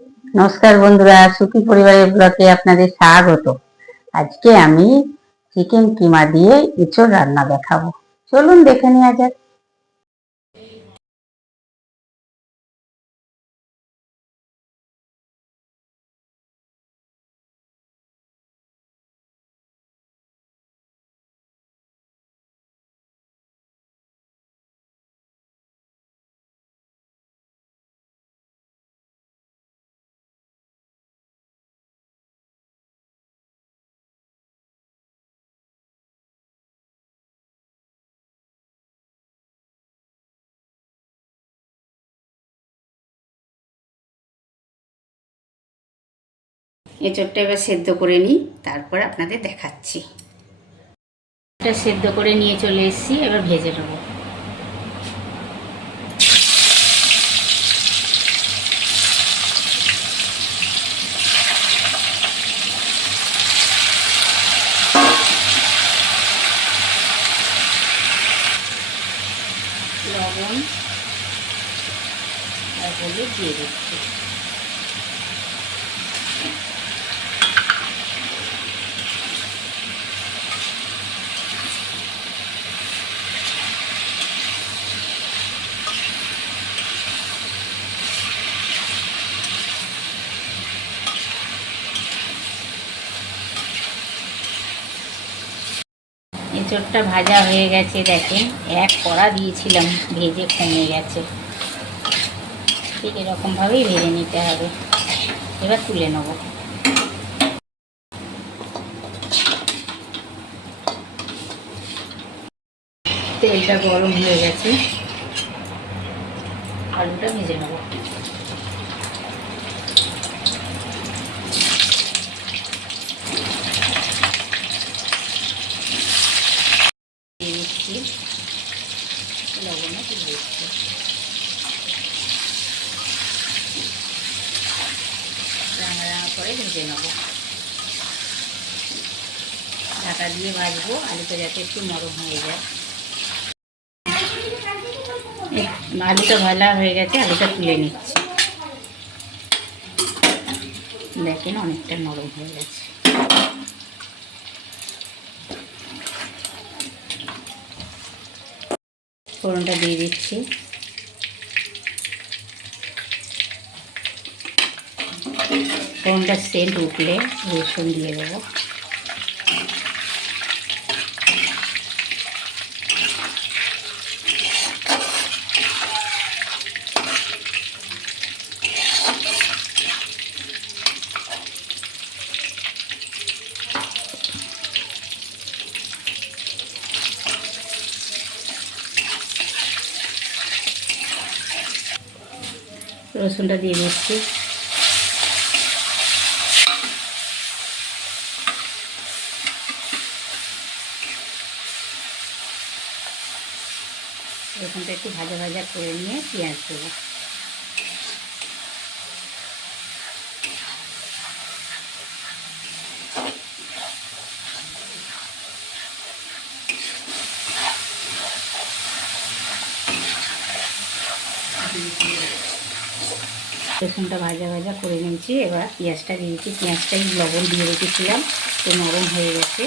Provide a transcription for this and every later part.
নমস্কার বন্ধুরা, সুখী পরিবারের ব্লগে আপনাদের স্বাগত। আজকে আমি চিকেন কিমা দিয়ে এঁচোড় রান্না দেখাবো। চলুন দেখে নেওয়া যাক। এঁচোড়টা এবার সেদ্ধ করে নিই, তারপর আপনাদের দেখাচ্ছি। এটা সেদ্ধ করে নিয়ে চলে এসেছি, এবার ভেজে নেবো। লবণ আর হলুদ দিয়ে দিচ্ছি। এঁচোড়টা ভাজা হয়ে গেছে, দেখেন এক কড়া দিয়েছিলাম, ভেজে কমে গেছে। ঠিক এরকমভাবেই ভেজে নিতে হবে। এবার তুলে নেব। তেলটা গরম হয়ে গেছে, আলুটা ভেজে নেব। দিয়ে দিচ্ছি লবণও দিয়ে দিচ্ছি। রাঙা রাঙা করে ভেজে নেব। ঢাকা দিয়ে ভাজবো, আলুটা যাতে একটু নরম হয়ে যায়। আলুটা ভাজা হয়ে গেছে, আলুটা তুলে নিচ্ছি। দেখেন অনেকটা নরম হয়ে গেছে। ফোড়নটা দিয়ে দিচ্ছি। ফোড়নটা সেন্ট উঠলে রসুন দিয়ে দেবো। রসুনটা দিয়ে দিচ্ছি। রসুনটা একটু ভাজা ভাজা করে নিয়ে পেঁয়াজ দেবো। রসুনটা ভাজা ভাজা করে নিয়েছি, এবার পেঁয়াজটা দিয়ে দিচ্ছি। পেঁয়াজটাই লবণ দিয়ে রেখেছিলাম, তো নরম হয়ে গেছে।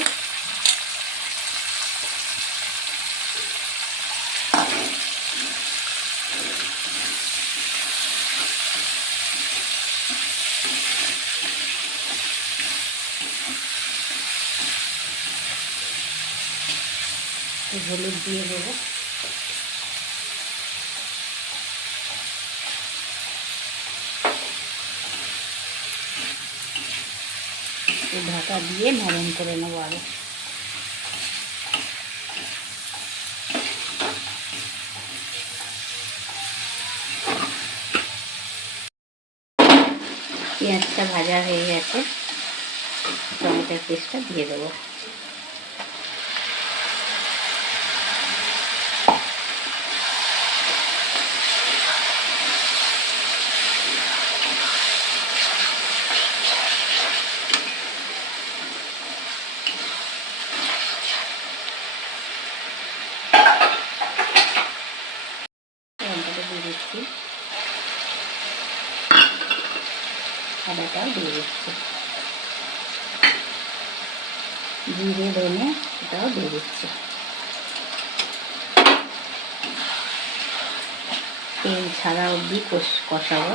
হলুদ দিয়ে দেবো। ঢাকা দিয়ে নরম করে নেবো আরো। পেঁয়াজটা ভাজা হয়ে গেছে, টমেটোর পেস্টটা দিয়ে দেবো। টমেটোটা দিয়ে দিচ্ছি। আদাটাও দিয়ে দিচ্ছি, জিরে ধনে এটাও দিয়ে দিচ্ছি। তেল ছাড়া অবধি কষাবো।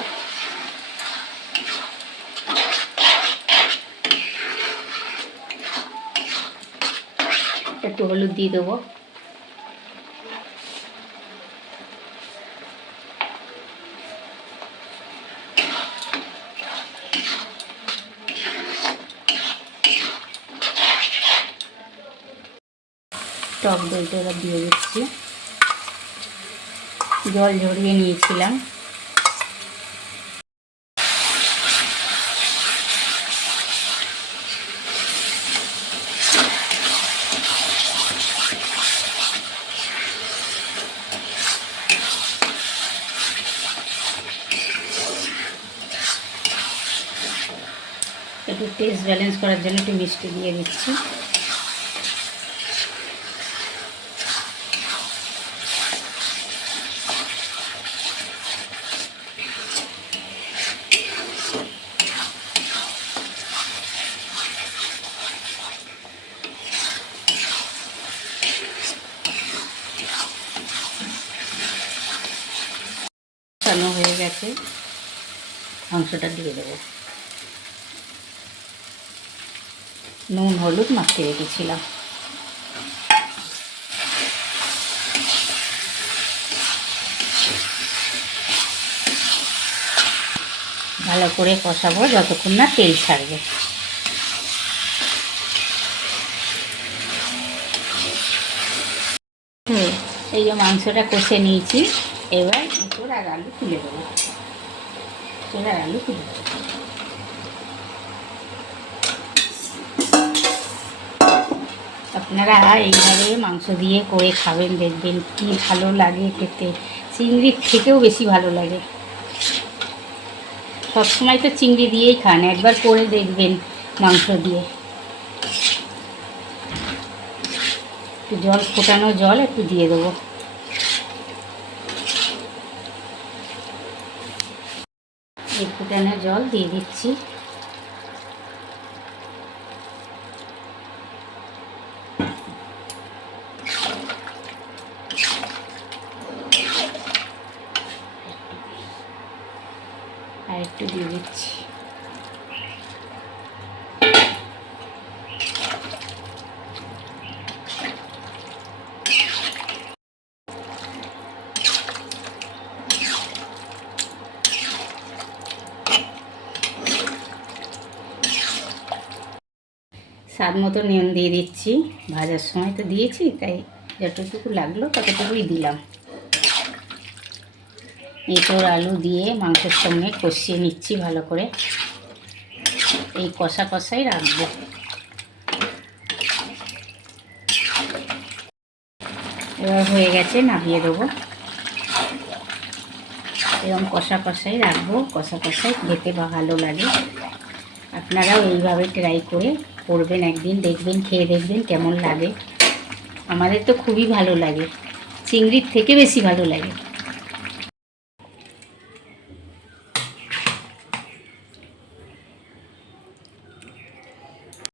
একটু হলুদ দিয়ে দেবো, টক দইটা এবার দিয়ে দিচ্ছি। জল ঝরিয়ে নিয়েছিলাম। একটু টেস্ট ব্যালেন্স করার জন্য একটু মিষ্টি দিয়ে দিচ্ছি। কষানো হয়ে গেছে, মাংসটা দিয়ে দেবো। নুন হলুদ মাখিয়ে রেখেছিলাম। ভালো করে কষাবো যতক্ষণ না তেল ছাড়বে। এই যে মাংসটা কষে নিয়েছি, এবার এঁচোড় আর আলু তুলে দেবো। এঁচোড় আর আলু তুলে দেবো। আপনারা এইভাবে মাংস দিয়ে করে খাবেন, দেখবেন কি ভালো লাগে খেতে। চিংড়ির থেকেও বেশি ভালো লাগে। সবসময় তো চিংড়ি দিয়েই খান, একবার করে দেখবেন মাংস দিয়ে। একটু জল, ফোটানো জল একটু দিয়ে দেবো। এই ফোটানো জল দিয়ে দিচ্ছি। আর একটু দিয়ে দিচ্ছি। স্বাদ মতো নুন দিয়ে দিচ্ছি। ভাজার সময় তো দিয়েছি, তাই যতটুকু লাগলো ততটুকুই দিলাম। এঁচোড় আলু দিয়ে মাংসের সঙ্গে কষিয়ে নিচ্ছি ভালো করে। এই কষা কষাই রাখবো। এবার হয়ে গেছে, নামিয়ে দেবো। এরকম কষা কষাই রাখবো, কষা কষাই খেতে ভালো লাগে। আপনারাও এইভাবে ট্রাই করে করবেন একদিন, দেখবেন, খেয়ে দেখবেন কেমন লাগে। আমাদের তো খুবই ভালো লাগে, চিংড়ির থেকে বেশি ভালো লাগে।